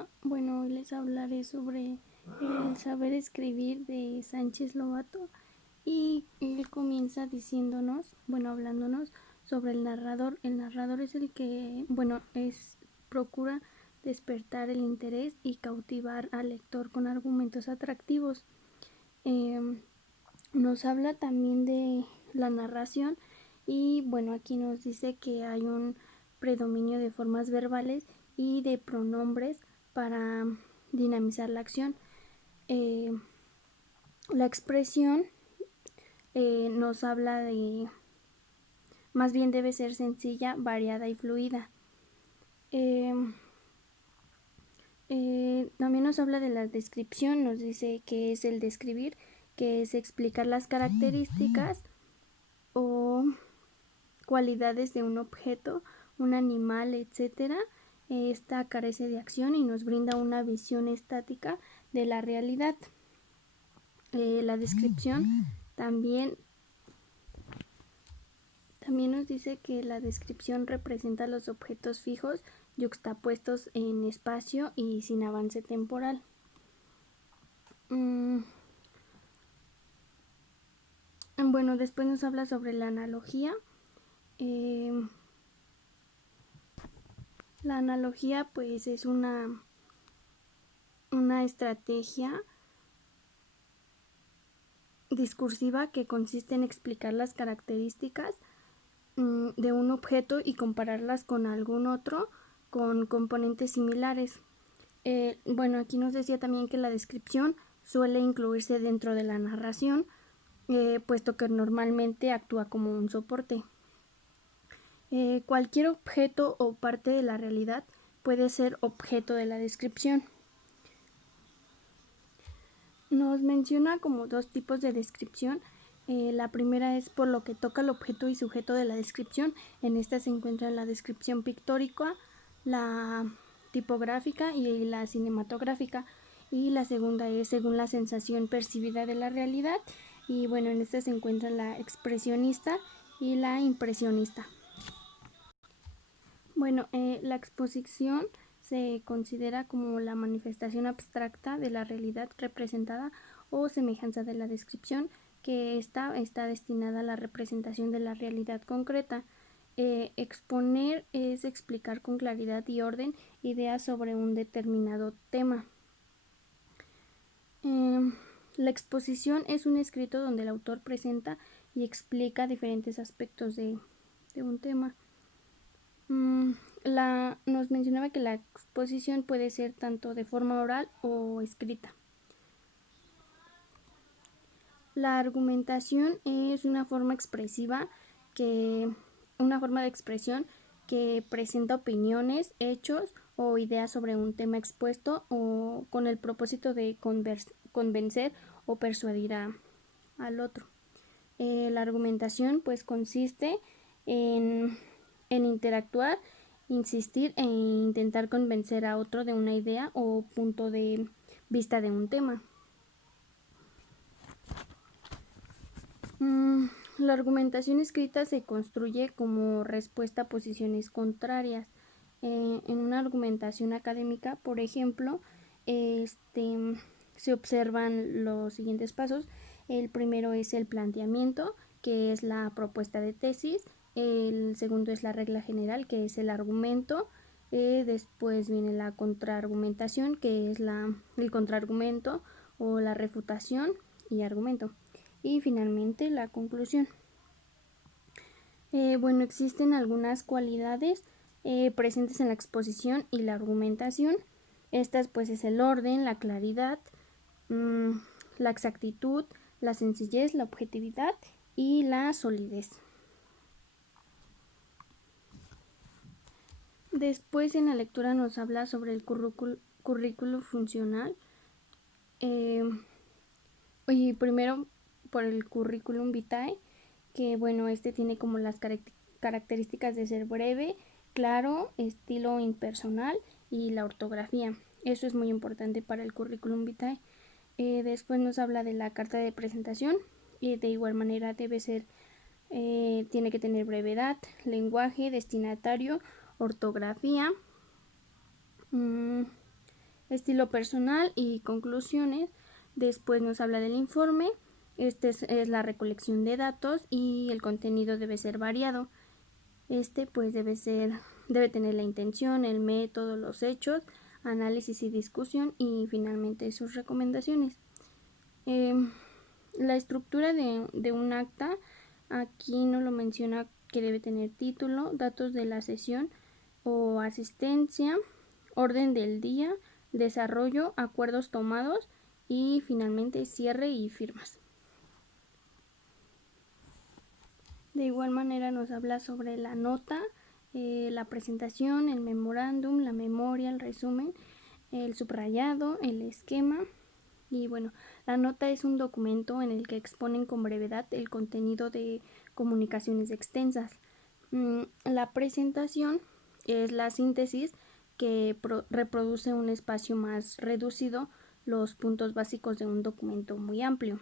Hola, bueno, hoy les hablaré sobre el saber escribir de Sánchez Lobato y él comienza diciéndonos, bueno, hablándonos sobre el narrador. El narrador es el que, procura despertar el interés y cautivar al lector con argumentos atractivos. Eh, Nos habla también de la narración y bueno, aquí nos dice que hay un predominio de formas verbales y de pronombres para dinamizar la acción. Eh, la expresión nos habla de, más bien debe ser sencilla, variada y fluida. Eh, También nos habla de la descripción, nos dice que es el describir, que es explicar las características o cualidades de un objeto, un animal, etcétera. Esta carece de acción y nos brinda una visión estática de la realidad. La descripción también nos dice que la descripción representa los objetos fijos yuxtapuestos en espacio y sin avance temporal. Bueno, después nos habla sobre la analogía. La analogía pues es una estrategia discursiva que consiste en explicar las características de un objeto y compararlas con algún otro con componentes similares. Bueno, aquí nos decía también que la descripción suele incluirse dentro de la narración, puesto que normalmente actúa como un soporte. Cualquier objeto o parte de la realidad puede ser objeto de la descripción. Nos menciona como dos tipos de descripción. La primera es por lo que toca al objeto y sujeto de la descripción. En esta se encuentra la descripción pictórica, la tipográfica y la cinematográfica. Y la segunda es según la sensación percibida de la realidad. Y bueno, en esta se encuentra la expresionista y la impresionista. Bueno, la exposición se considera como la manifestación abstracta de la realidad representada o semejanza de la descripción, que está destinada a la representación de la realidad concreta. Exponer es explicar con claridad y orden ideas sobre un determinado tema. La exposición es un escrito donde el autor presenta y explica diferentes aspectos de un tema. Nos mencionaba que la exposición puede ser tanto de forma oral o escrita. La argumentación es una forma de expresión que presenta opiniones, hechos o ideas sobre un tema expuesto o con el propósito de convencer o persuadir al otro. La argumentación pues consiste en interactuar, insistir e intentar convencer a otro de una idea o punto de vista de un tema. La argumentación escrita se construye como respuesta a posiciones contrarias. En una argumentación académica, por ejemplo, se observan los siguientes pasos. El primero es el planteamiento, que es la propuesta de tesis. El segundo es la regla general, que es el argumento. Después viene la contraargumentación, que es el contraargumento o la refutación y argumento. Y finalmente la conclusión. Bueno, existen algunas cualidades presentes en la exposición y la argumentación. Estas pues es el orden, la claridad, la exactitud, la sencillez, la objetividad y la solidez. Después en la lectura nos habla sobre el currículo funcional. Y primero por el currículum vitae, que bueno, tiene como las características de ser breve, claro, estilo impersonal y la ortografía. Eso es muy importante para el currículum vitae. Después nos habla de la carta de presentación y de igual manera tiene que tener brevedad, lenguaje, destinatario, ortografía. Estilo personal y conclusiones. Después nos habla del informe. Es la recolección de datos y el contenido debe ser variado. Pues debe tener la intención, el método, los hechos, análisis y discusión y finalmente sus recomendaciones. La estructura de un acta, aquí no lo menciona, que debe tener título, datos de la sesión o asistencia, orden del día, desarrollo, acuerdos tomados y finalmente cierre y firmas. De igual manera nos habla sobre la nota, la presentación, el memorándum, la memoria, el resumen, el subrayado, el esquema. Y bueno, la nota es un documento en el que exponen con brevedad el contenido de comunicaciones extensas. La presentación es la síntesis que reproduce un espacio más reducido los puntos básicos de un documento muy amplio.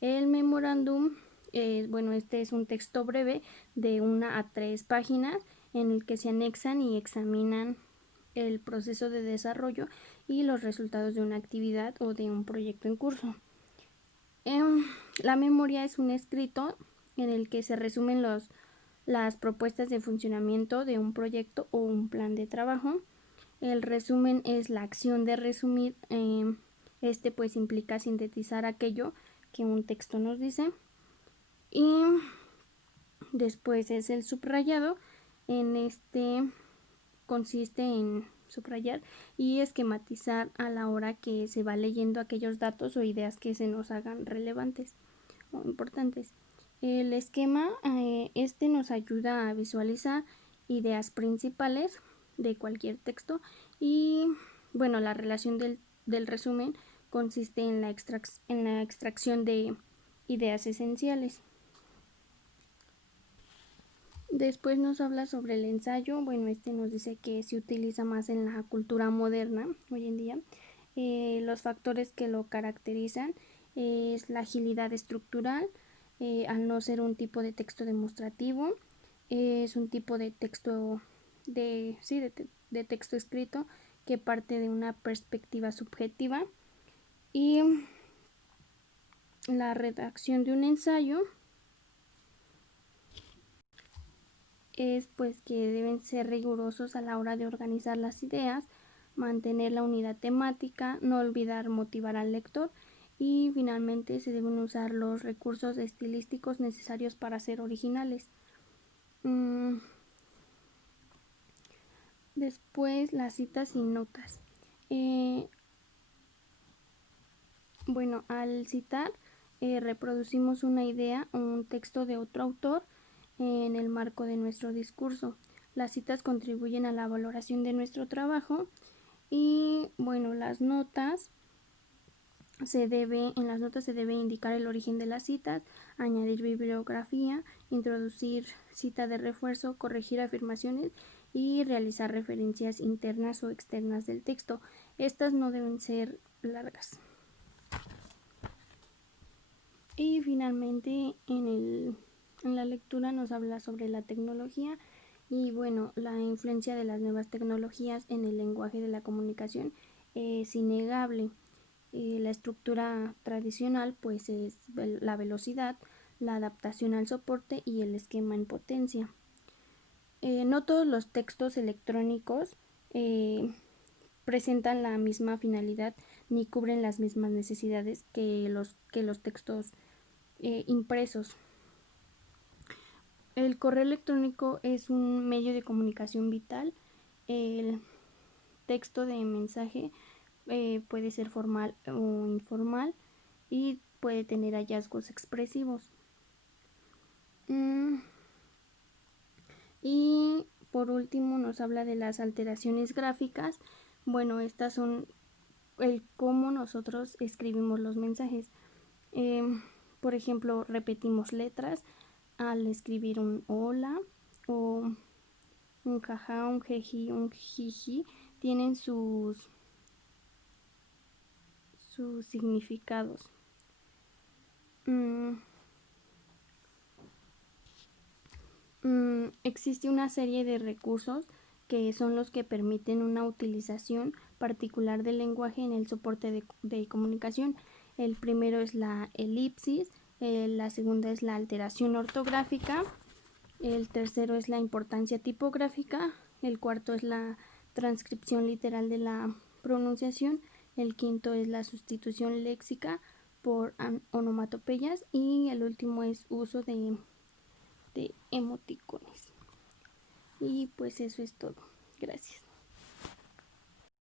El memorándum, este es un texto breve de 1 a 3 páginas en el que se anexan y examinan el proceso de desarrollo y los resultados de una actividad o de un proyecto en curso. La memoria es un escrito en el que se resumen las propuestas de funcionamiento de un proyecto o un plan de trabajo. El resumen es la acción de resumir. Pues implica sintetizar aquello que un texto nos dice. Y después es el subrayado. Consiste en subrayar y esquematizar a la hora que se va leyendo aquellos datos o ideas que se nos hagan relevantes o importantes. El esquema nos ayuda a visualizar ideas principales de cualquier texto y bueno, la relación del resumen consiste en la extracción de ideas esenciales. Después nos habla sobre el ensayo. Bueno, nos dice que se utiliza más en la cultura moderna hoy en día. Los factores que lo caracterizan es la agilidad estructural, al no ser un tipo de texto demostrativo, es un tipo de texto de texto escrito que parte de una perspectiva subjetiva. Y la redacción de un ensayo es pues que deben ser rigurosos a la hora de organizar las ideas, mantener la unidad temática, no olvidar motivar al lector y finalmente se deben usar los recursos estilísticos necesarios para ser originales. Después las citas y notas. Bueno, al citar reproducimos una idea o un texto de otro autor en el marco de nuestro discurso. Las citas contribuyen a la valoración de nuestro trabajo y bueno, en las notas se debe indicar el origen de las citas, añadir bibliografía, introducir cita de refuerzo, corregir afirmaciones y realizar referencias internas o externas del texto. Estas no deben ser largas. Y finalmente en la lectura nos habla sobre la tecnología y bueno, la influencia de las nuevas tecnologías en el lenguaje de la comunicación es innegable. La estructura tradicional pues es la velocidad, la adaptación al soporte y el esquema en potencia. No todos los textos electrónicos presentan la misma finalidad ni cubren las mismas necesidades que los textos impresos. El correo electrónico es un medio de comunicación vital. El texto de mensaje puede ser formal o informal y puede tener hallazgos expresivos. Y por último nos habla de las alteraciones gráficas. Bueno, estas son el cómo nosotros escribimos los mensajes. Por ejemplo, repetimos letras al escribir un hola o un jaja, un jeji, un jiji. Tienen sus significados. Existe una serie de recursos que son los que permiten una utilización particular del lenguaje en el soporte de comunicación. El primero es la elipsis, la segunda es la alteración ortográfica, el tercero es la importancia tipográfica, el cuarto es la transcripción literal de la pronunciación, el quinto es la sustitución léxica por onomatopeyas y el último es uso de emoticones. Y pues eso es todo. Gracias.